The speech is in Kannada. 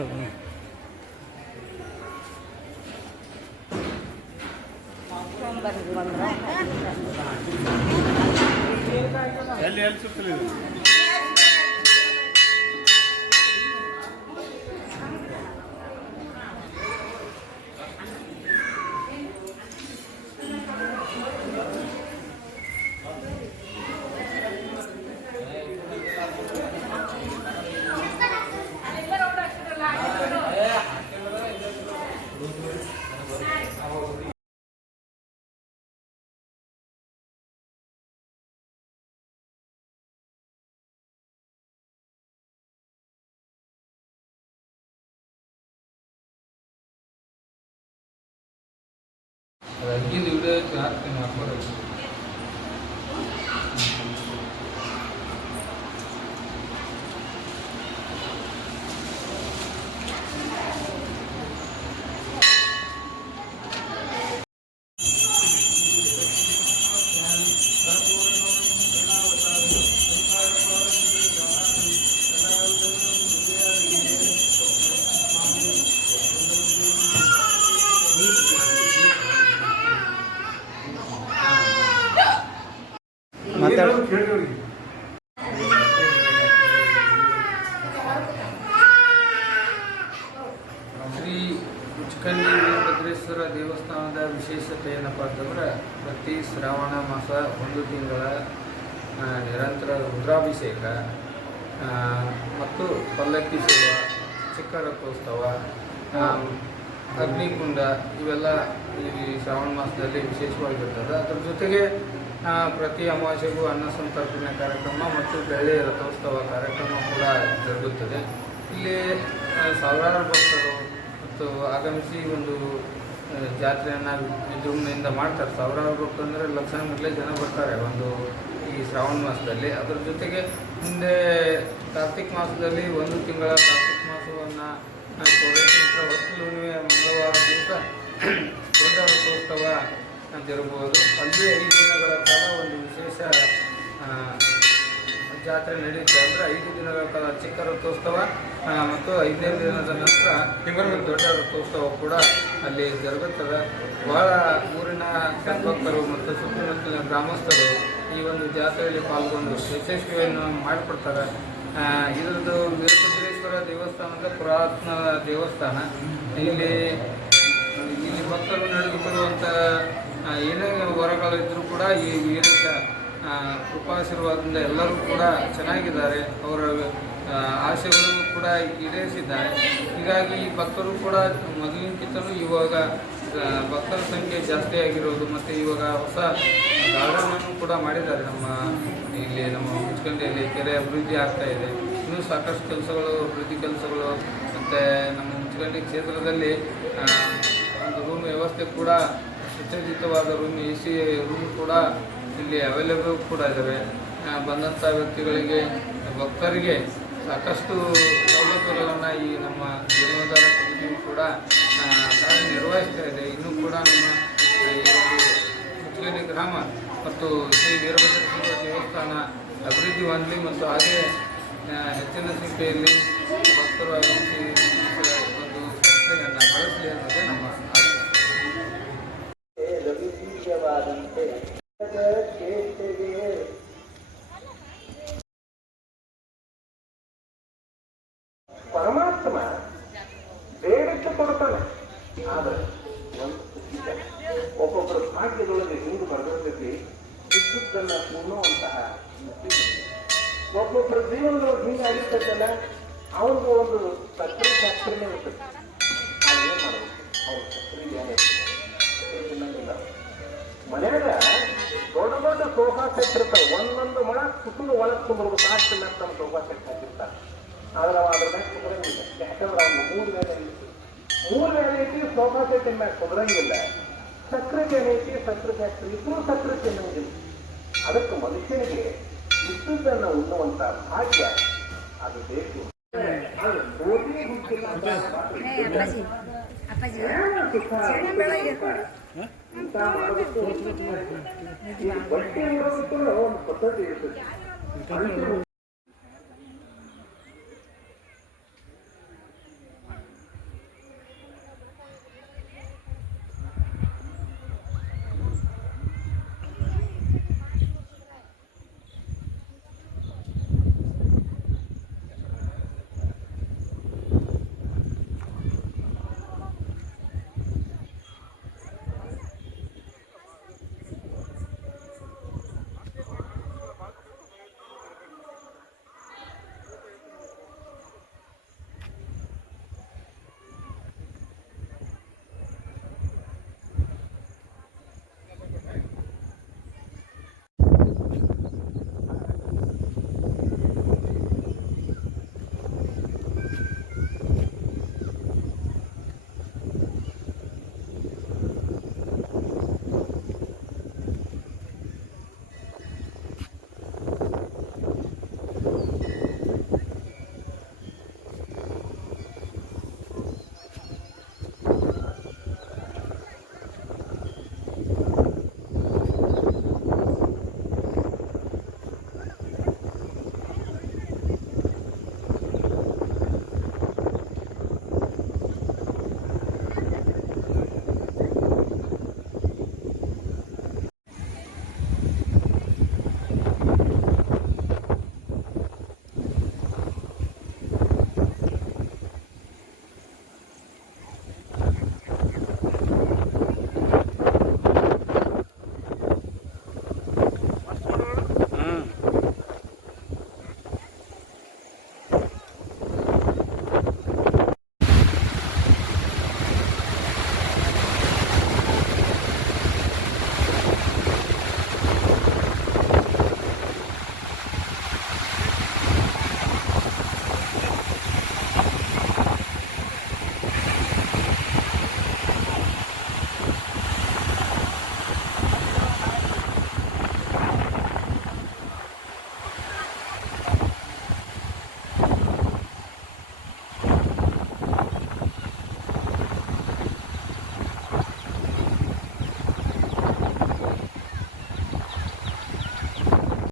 ಹೋಗೋಣ. ಎಲ್ಲಿ ಎಲ್ಲಿ ಸುತ್ತಲಿದೆ అది అడిగింది ఇవ్వలేదు నాకు నేను అనుకోలేదు ದೇವಸ್ಥಾನದ ವಿಶೇಷತೆ ಏನಪ್ಪ ಅಂತಂದ್ರೆ ಪ್ರತಿ ಶ್ರಾವಣ ಮಾಸ ಒಂದು ತಿಂಗಳ ನಿರಂತರ ರುದ್ರಾಭಿಷೇಕ ಮತ್ತು ಪಲ್ಲಕ್ಕಿ ಸೇವಾ ಚಿಕ್ಕ ರಥೋತ್ಸವ ಅಗ್ನಿಕುಂಡ ಇವೆಲ್ಲ ಈ ಶ್ರಾವಣ ಮಾಸದಲ್ಲಿ ವಿಶೇಷವಾಗಿರ್ತದೆ. ಅದ್ರ ಜೊತೆಗೆ ಪ್ರತಿ ಅಮಾವಾಸ್ಯೆಗೂ ಅನ್ನ ಸಂತರ್ಪಣೆ ಕಾರ್ಯಕ್ರಮ ಮತ್ತು ಬೆಳ್ಳಿ ರಥೋತ್ಸವ ಕಾರ್ಯಕ್ರಮ ಕೂಡ ಜರುಗುತ್ತದೆ. ಇಲ್ಲಿ ಸಾವಿರಾರು ಭಕ್ತರು ಮತ್ತು ಆಗಮಿಸಿ ಒಂದು ಜಾತ್ರೆಯನ್ನು ವಿಜೃಂಭಣೆಯಿಂದ ಮಾಡ್ತಾರೆ. ಸಾವಿರಾರು ಭಕ್ತರು ಅಂದರೆ ಲಕ್ಷಾನುಗಟ್ಟಲೆ ಜನ ಬರ್ತಾರೆ ಒಂದು ಈ ಶ್ರಾವಣ ಮಾಸದಲ್ಲಿ. ಅದರ ಜೊತೆಗೆ ಮುಂದೆ ಕಾರ್ತಿಕ್ ಮಾಸದಲ್ಲಿ ಒಂದು ತಿಂಗಳ ಕಾರ್ತಿಕ್ ಮಾಸವನ್ನು ಹುಣ್ಣಿಮೆ ಮಂಗಳವಾರ ದಿವಸ ದೊಡ್ಡ ರಥೋತ್ಸವ ಅಂತಿರಬಹುದು ಅಲ್ಲಿ ಐದು ದಿನಗಳ ಕಾಲ ಒಂದು ವಿಶೇಷ ಜಾತ್ರೆ ನಡೆಯುತ್ತೆ ಅಂದರೆ ಐದು ದಿನಗಳ ಕಾಲ ಚಿಕ್ಕ ರಥೋತ್ಸವ ಮತ್ತು ಐದನೇ ದಿನದ ನಂತರ ಒಂದು ದೊಡ್ಡ ರಥೋತ್ಸವ ಕೂಡ ಅಲ್ಲಿ ಜರುಗುತ್ತದೆ. ಬಹಳ ಊರಿನ ಭಕ್ತರು ಮತ್ತು ಸುತ್ತಮುತ್ತಲಿನ ಗ್ರಾಮಸ್ಥರು ಈ ಒಂದು ಜಾತ್ರೆಯಲ್ಲಿ ಪಾಲ್ಗೊಂಡು ಯಶಸ್ವಿಯನ್ನು ಮಾಡಿಕೊಡ್ತಾರೆ. ಇದರದ್ದು ವೀರಭದ್ರೇಶ್ವರ ದೇವಸ್ಥಾನದ ಪುರಾತನ ದೇವಸ್ಥಾನ. ಇಲ್ಲಿ ಇಲ್ಲಿ ಭಕ್ತರು ನಡೆದುಕೊಳ್ಳುವಂಥ ಏನೇ ಏನೇ ಇದ್ದರೂ ಕೂಡ ಈ ವೀರೇಶ ಆ, ಕೃಪಾಶೀರ್ವಾದದಿಂದ ಎಲ್ಲರೂ ಕೂಡ ಚೆನ್ನಾಗಿದ್ದಾರೆ. ಅವರ ಆಶೆಗಳು ಕೂಡ ಈಡೇರಿಸಿದ್ದಾರೆ. ಹೀಗಾಗಿ ಈ ಭಕ್ತರು ಕೂಡ ಮೊದಲಿನಕ್ಕಿಂತಲೂ ಇವಾಗ ಭಕ್ತರ ಸಂಖ್ಯೆ ಜಾಸ್ತಿ ಆಗಿರೋದು ಮತ್ತು ಇವಾಗ ಹೊಸ ಗಾರ್ಡನನ್ನು ಕೂಡ ಮಾಡಿದ್ದಾರೆ. ನಮ್ಮ ಇಲ್ಲಿ ನಮ್ಮ ಮುಚ್ಕಂಡಿಯಲ್ಲಿ ಕೆರೆ ಅಭಿವೃದ್ಧಿ ಆಗ್ತಾ ಇದೆ. ಇನ್ನೂ ಸಾಕಷ್ಟು ಕೆಲಸಗಳು, ಅಭಿವೃದ್ಧಿ ಕೆಲಸಗಳು ಮತ್ತು ನಮ್ಮ ಮುಚ್ಕಂಡಿ ಕ್ಷೇತ್ರದಲ್ಲಿ ಒಂದು ರೂಮ್ ವ್ಯವಸ್ಥೆ ಕೂಡ, ಸುಸಜ್ಜಿತವಾದ ರೂಮ್ ಎ ಸಿ ರೂಮ್ ಕೂಡ ಇಲ್ಲಿ ಅವೈಲೇಬಲ್ ಕೂಡ ಇದ್ದಾವೆ ಬಂದಂಥ ವ್ಯಕ್ತಿಗಳಿಗೆ, ಭಕ್ತರಿಗೆ ಸಾಕಷ್ಟು ಸೌಲಭ್ಯಗಳನ್ನು ಈ ನಮ್ಮ ಜೀವನೋದ್ಧಾರ ಸಮಿತಿಯು ಕೂಡ ಕಾರ್ಯನಿರ್ವಹಿಸ್ತಾ ಇದೆ. ಇನ್ನೂ ಕೂಡ ನಮ್ಮ ಮುಚ್ಕೇರಿ ಗ್ರಾಮ ಮತ್ತು ಶ್ರೀ ವೀರಭದ್ರೇಶ್ವರ ದೇವಸ್ಥಾನ ಅಭಿವೃದ್ಧಿ ಹೊಂದಲಿ ಮತ್ತು ಹಾಗೆ ಹೆಚ್ಚಿನ ಸಂಖ್ಯೆಯಲ್ಲಿ ಭಕ್ತರು ಆಗಮಿಸಿ ಒಂದು ಸಂಸ್ಥೆಯನ್ನು ಬಳಸಲಿ ಅನ್ನೋದೇ ನಮ್ಮ ಆಶಯ. ಪರಮಾತ್ಮ ಬೇಡಕ್ಕೆ ಕೊಡ್ತಾನೆ. ಆದರೆ ಒಂದು ಒಬ್ಬೊಬ್ಬರ ಭಾಗ್ಯದೊಳಗೆ ಹಿಂದೆ ಬರೆದಿರ್ತೈತಿ ಇದ್ದುದನ್ನ ಉಣ್ಣುವಂತಹ. ಒಬ್ಬೊಬ್ಬರ ಜೀವನದೊಳಗೆ ಹಿಂಗೆ ಆಗಿರ್ತೈತಲ್ಲ ಅವ್ರಿಗೂ ಒಂದು ಸಕ್ಕರೆ ಫ್ಯಾಕ್ಟ್ರಿನೇ ಇರ್ತೈತಿ ಏನ್ ಮಾಡ್ಬೇಕು ಅವ್ರ ಸಕ್ಕರೆ ಮನ್ಯಾಗ ದೊಡ್ಡ ದೊಡ್ಡ ಸೋಫಾ ಸೆಟ್ ಇರ್ತಾವೆ. ಒಂದೊಂದು ಮೊಳ ಕುಟುಂಬ ಒಳಗೆ ಕುಂದ್ರಬೇಕು. ಅಷ್ಟು ಮೇಲೆ ನಮ್ಮ ಸೋಫಾ ಸೆಟ್ ಹಾಕಿರ್ತಾರೆ. ಆದ್ರೆ ಅವ ಅದ್ರ ಮೇಲೆ ಕುದುರಂಗಿಲ್ಲ. ಯಾಕಂದ್ರೆ ಅವ್ನು ಮೂರು ಮೇಲೆ ಐತಿ ಮೂರು ಮೇಲೆ ಐತಿ ಸೋಫಾ ಸೆಟ್ ಮ್ಯಾಗ ಕುದುರಂಗಿಲ್ಲ. ಸಕ್ಕರೆ ಏನೈತಿ? ಸಕ್ಕರೆ ಫ್ಯಾಕ್ಟ್ರಿ ಇಬ್ಬರು ಸಕ್ಕರೆ ತಿನ್ನುವುದಿಲ್ಲ ಅದಕ್ಕೆ ಮನುಷ್ಯನಿಗೆ ಇಷ್ಟದನ್ನು ಉಣ್ಣುವಂತ ಭಾಗ್ಯ ಅದು ಬೇಕು. ಅದು ಗೋಧಿ ಹುಟ್ಟಿಲ್ಲ ಪದ್ಧತಿ